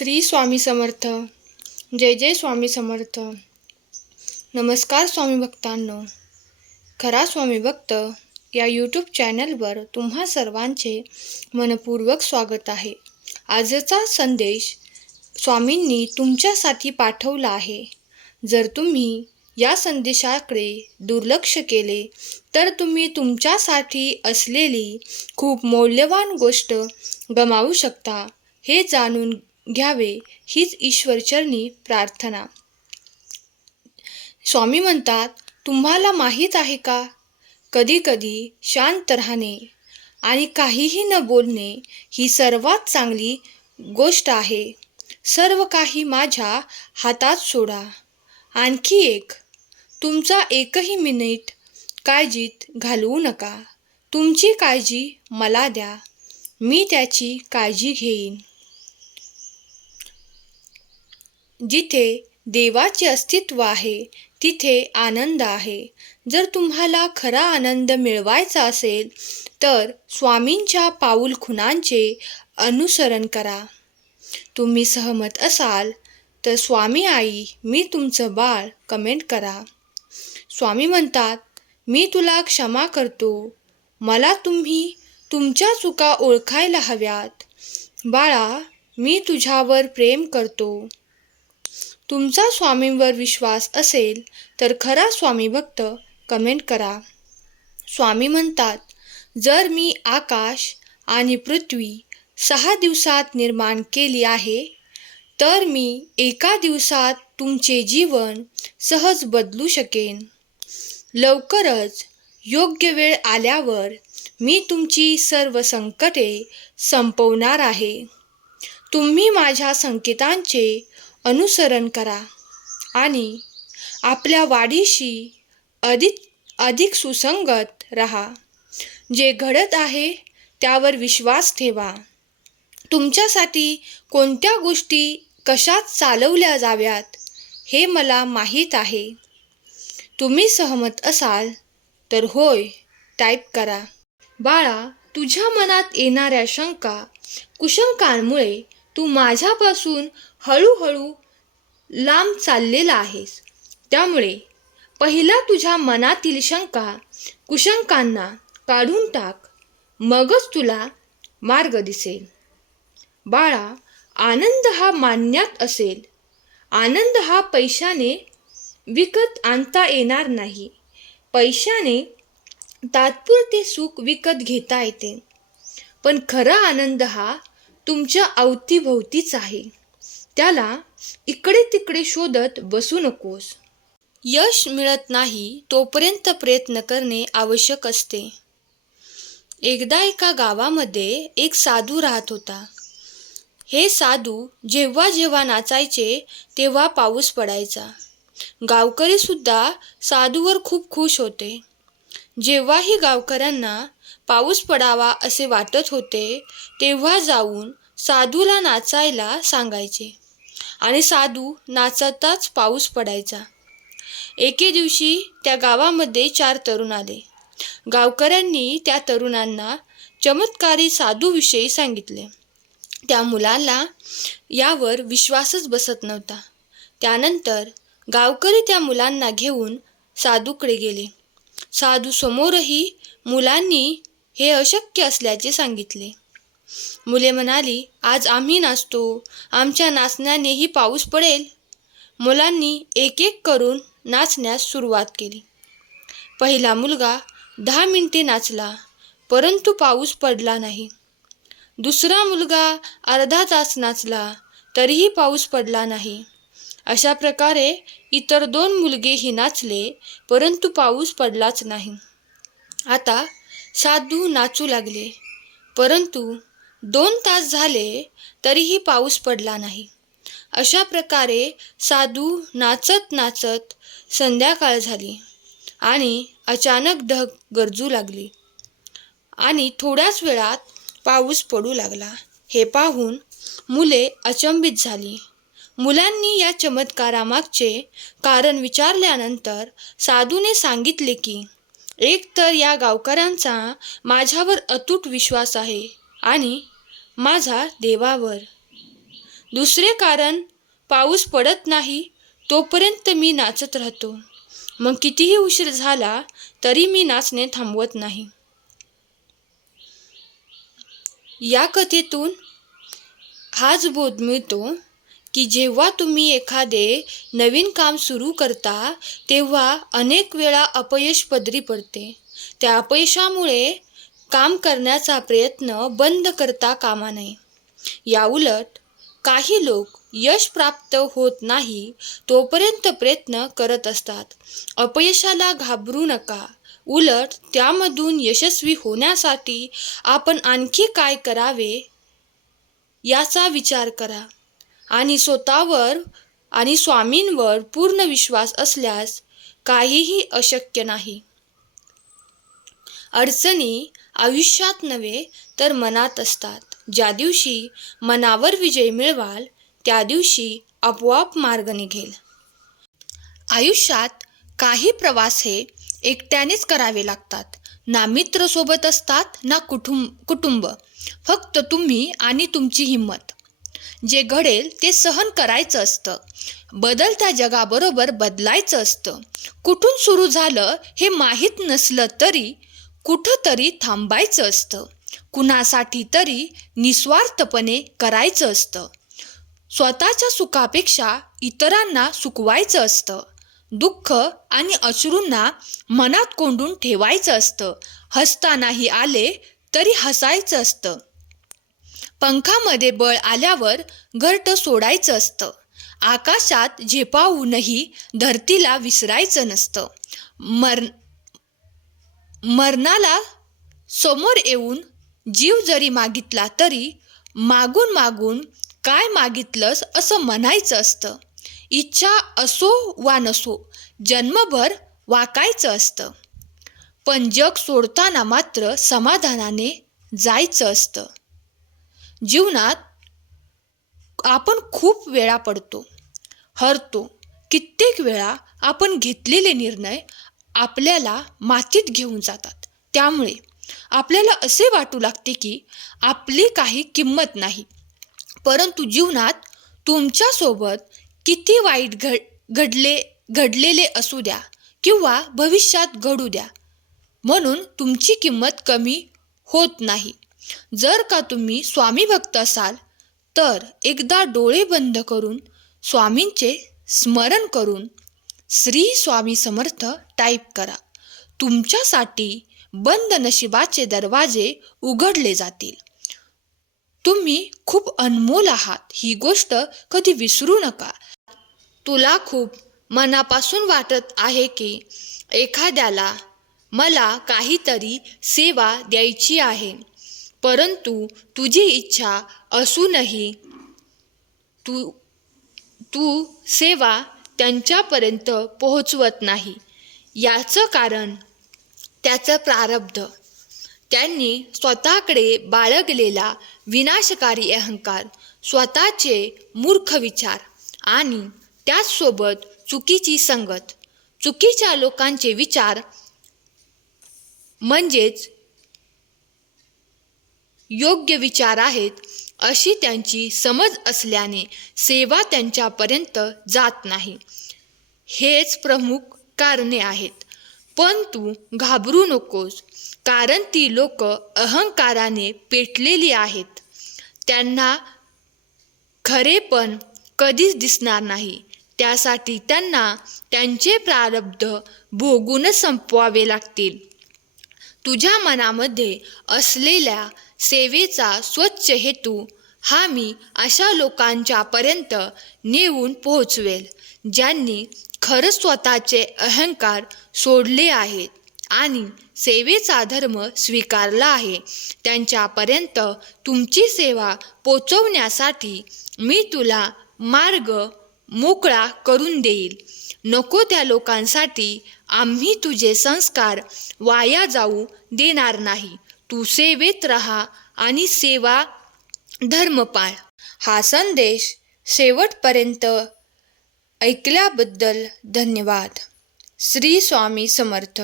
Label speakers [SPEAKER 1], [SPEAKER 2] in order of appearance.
[SPEAKER 1] श्री स्वामी समर्थ. जय जय स्वामी समर्थ. नमस्कार स्वामी भक्तांनो. खरा स्वामी भक्त या यूट्यूब चॅनलवर तुम्हा सर्वांचे मनपूर्वक स्वागत आहे. आजचा संदेश स्वामींनी तुमच्यासाठी पाठवला आहे. जर तुम्ही या संदेशाकडे दुर्लक्ष केले तर तुम्ही तुमच्यासाठी असलेली खूप मौल्यवान गोष्ट गमावू शकता हे जाणून घ्यावे हीच ईश्वरचरणी प्रार्थना. स्वामी म्हणतात तुम्हाला माहीत आहे का? कधीकधी शांत राहणे आणि काहीही न बोलणे ही सर्वात चांगली गोष्ट आहे. सर्व काही माझ्या हातात सोडा. आणखी एक तुमचा एकही मिनिट काळजीत घालवू नका. तुमची काळजी मला द्या. मी त्याची काळजी घेईन. जिथे देवाचे अस्तित्व आहे तिथे आनंद आहे. जर तुम्हाला खरा आनंद मिळवायचा असेल तर स्वामींच्या पाऊलखुणांचे अनुसरण करा. तुम्ही सहमत असाल तर स्वामी आई मी तुमचं बाळ कमेंट करा. स्वामी म्हणतात मी तुला क्षमा करतो. मला तुम्ही तुमच्या चुका ओळखायला हव्यात. बाळा मी तुझ्यावर प्रेम करतो. तुमचा स्वामींवर विश्वास असेल तर खरा स्वामी भक्त कमेंट करा. स्वामी म्हणतात जर मी आकाश आणि पृथ्वी सहा दिवसात निर्माण केली आहे तर मी एका दिवसात तुमचे जीवन सहज बदलू शकेन. लवकरच योग्य वेळ आल्यावर मी तुमची सर्व संकटे संपवणार आहे. तुम्ही माझ्या संकेतांचे अनुसरण करा आणि आपल्या वाढीशी अधिक अधिक सुसंगत राहा. जे घडत आहे त्यावर विश्वास ठेवा. तुमच्यासाठी कोणत्या गोष्टी कशात चालवल्या जाव्यात हे मला माहीत आहे. तुम्ही सहमत असाल तर होय टाईप करा. बाळा तुझ्या मनात येणाऱ्या शंका कुशंकांमुळे तू माझ्यापासून हळूहळू लांब चाललेला आहेस. त्यामुळे पहिला तुझ्या मनातील शंका कुशंकांना काढून टाक. मगच तुला मार्ग दिसेल. बाळा आनंद हा मान्यात असेल. आनंद हा पैशाने विकत आणता येणार नाही. पैशाने तात्पुरते सुख विकत घेता येते. पण खरा आनंद हा तुमच्या अवतीभोवतीच आहे. त्याला इकडे तिकडे शोधत बसू नकोस. यश मिळत नाही तोपर्यंत प्रयत्न करणे आवश्यक असते. एकदा एका गावामध्ये एक साधू राहत होता. हे साधू जेव्हा जेव्हा नाचायचे तेव्हा पाऊस पडायचा. गावकरीसुद्धा साधूवर खूप खुश होते. जेव्हाही गावकऱ्यांना पाऊस पडावा असे वाटत होते तेव्हा जाऊन साधूला नाचायला सांगायचे. आणि साधू नाचताच पाऊस पडायचा. एके दिवशी त्या गावामध्ये चार तरुण आले. गावकऱ्यांनी त्या तरुणांना चमत्कारी साधूविषयी सांगितले. त्या मुलाला यावर विश्वासच बसत नव्हता. त्यानंतर गावकरी त्या मुलांना घेऊन साधूकडे गेले. साधू समोरही मुलांनी हे अशक्य असल्याचे सांगितले. मुले म्हणाली आज आम्ही नाचतो. आमच्या नाचण्यानेही पाऊस पडेल. मुलांनी एक एक करून नाचण्यास सुरुवात केली. पहिला मुलगा दहा मिनिटे नाचला परंतु पाऊस पडला नाही. दुसरा मुलगा अर्धा तास नाचला तरीही पाऊस पडला नाही. अशा प्रकारे इतर दोन मुलगेही नाचले परंतु पाऊस पडलाच नाही. आता साधू नाचू लागले परंतु दोन तास झाले तरीही पाऊस पडला नाही. अशा प्रकारे साधू नाचत नाचत संध्याकाळ झाली आणि अचानक ढग गरजू लागली. आणि थोड्याच वेळात पाऊस पडू लागला. हे पाहून मुले अचंबित झाली. मुलांनी या चमत्कारामागचे कारण विचारल्यानंतर साधूने सांगितले की एक तर या गावकऱ्यांचा माझ्यावर अतूट विश्वास आहे. आणि माझा देवावर. दुसरे कारण पाऊस पडत नाही तोपर्यंत मी नाचत राहतो. मग कितीही उशीर झाला तरी मी नाचणे थांबवत नाही. या कथेतून हाच बोध मिळतो की जेव्हा तुम्ही एखादे नवीन काम सुरू करता तेव्हा अनेक वेळा अपयश पदरी पडते. त्या अपयशामुळे काम करण्याचा प्रयत्न बंद करता कामा नये. याउलट काही लोक यश प्राप्त होत नाही तोपर्यंत प्रयत्न करत असतात. अपयशाला घाबरू नका. उलट त्यामधून यशस्वी होण्यासाठी आपण आणखी काय करावे याचा विचार करा. आणि स्वतःवर आणि स्वामींवर पूर्ण विश्वास असल्यास काहीही अशक्य नाही. अडचणी आयुष्यात नव्हे तर मनात असतात. ज्या दिवशी मनावर विजय मिळवाल त्या दिवशी आपोआप मार्ग निघेल. आयुष्यात काही प्रवास हे एकट्यानेच करावे लागतात. ना मित्र सोबत असतात ना कुटुंब कुटुंब. फक्त तुम्ही आणि तुमची हिंमत. जे घडेल ते सहन करायचं असतं. बदलत्या जगाबरोबर बदलायचं असतं. कुठून सुरू झालं हे माहीत नसलं तरी कुठंतरी थांबायचं असतं. कुणासाठी तरी निस्वार्थपणे करायचं असतं. स्वतःच्या सुखापेक्षा इतरांना सुखवायचं असतं. दुःख आणि अश्रूंना मनात कोंडून ठेवायचं असतं. हसतानाही आले तरी हसायचं असतं. पंखामध्ये बळ आल्यावर घरट सोडायचं असतं. आकाशात झेपावूनही धरतीला विसरायचं नसतं. मर मरणाला समोर येऊन जीव जरी मागितला तरी मागून मागून काय मागितलंस असं म्हणायचं असतं. इच्छा असो वा नसो जन्मभर वाकायचं असतं. पण जग सोडताना मात्र समाधानाने जायचं असतं. जीवनात आपण खूप वेळा पडतो हरतो. कित्येक वेळा आपण घेतलेले निर्णय आपल्याला मातीत घेऊन जातात. त्यामुळे आपल्याला असे वाटू लागते की आपली काही किंमत नाही. परंतु जीवनात तुमच्यासोबत किती वाईट घड घडले घडलेले असू द्या किंवा भविष्यात घडू द्या. म्हणून तुमची किंमत कमी होत नाही. जर का तुम्ही स्वामी भक्त असाल तर एकदा डोळे बंद करून स्वामींचे स्मरण करून श्री स्वामी समर्थ टाईप करा. तुमच्यासाठी बंद नशिबाचे दरवाजे उघडले जातील. तुम्ही खूप अनमोल आहात. ही गोष्ट कधी विसरू नका. तुला खूप मनापासून वाटत आहे की एखाद्याला मला काहीतरी सेवा द्यायची आहे. परंतु तुझी इच्छा असूनही तू तू सेवा त्यांच्यापर्यंत पोहोचवत नाही. याचं कारण त्याचं प्रारब्ध. त्यांनी स्वतःकडे बाळगलेला विनाशकारी अहंकार स्वतःचे मूर्ख विचार आणि त्याचसोबत चुकीची संगत. चुकीच्या लोकांचे विचार म्हणजेच योग्य विचार आहेत अशी त्यांची समज असल्याने सेवा त्यांच्यापर्यंत जात नाही. हेच प्रमुख कारणे आहेत. पण तू घाबरू नकोस कारण ती लोक अहंकाराने पेटलेली आहेत. त्यांना खरे पण कधीच दिसणार नाही. त्यासाठी त्यांना त्यांचे प्रारब्ध भोगूनच संपवावे लागतील. तुझ्या मनामध्ये असलेल्या सेवेचा स्वच्छ हेतू हा मी अशा लोकांच्यापर्यंत नेऊन पोहोचवेल ज्यांनी खरंच स्वतःचे अहंकार सोडले आहेत आणि सेवेचा धर्म स्वीकारला आहे. त्यांच्यापर्यंत तुमची सेवा पोचवण्यासाठी मी तुला मार्ग मोकळा करून देईल. नको त्या लोकांसाठी आम्ही तुझे संस्कार वाया जाऊ देणार नाही. तू सेवेत राहा आणि सेवा धर्म पाळ. हा संदेश शेवटपर्यंत ऐकल्याबद्दल धन्यवाद. श्री स्वामी समर्थ.